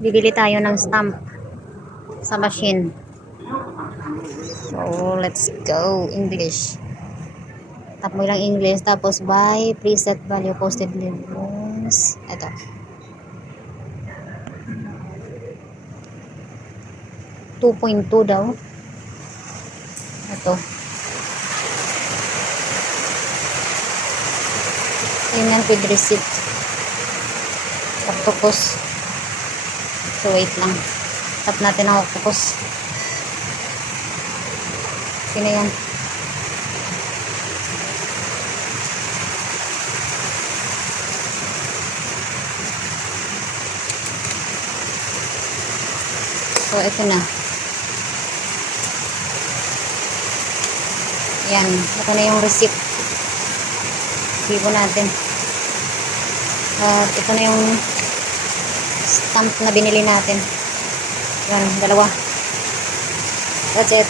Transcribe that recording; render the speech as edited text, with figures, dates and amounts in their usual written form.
Bibili tayo ng stamp sa machine. So, let's go. English. Tap mo lang English. Tapos, buy preset value posted labels. Ito. $2.2 daw. Ito. Payment with receipt. Octopus. So, wait lang. Tap natin ang octopus. Sino yan? So, ito na. Yan. Ito na yung receipt. Bibo natin. At ito na yung stamp na binili natin. Yan, dalawa. That's it.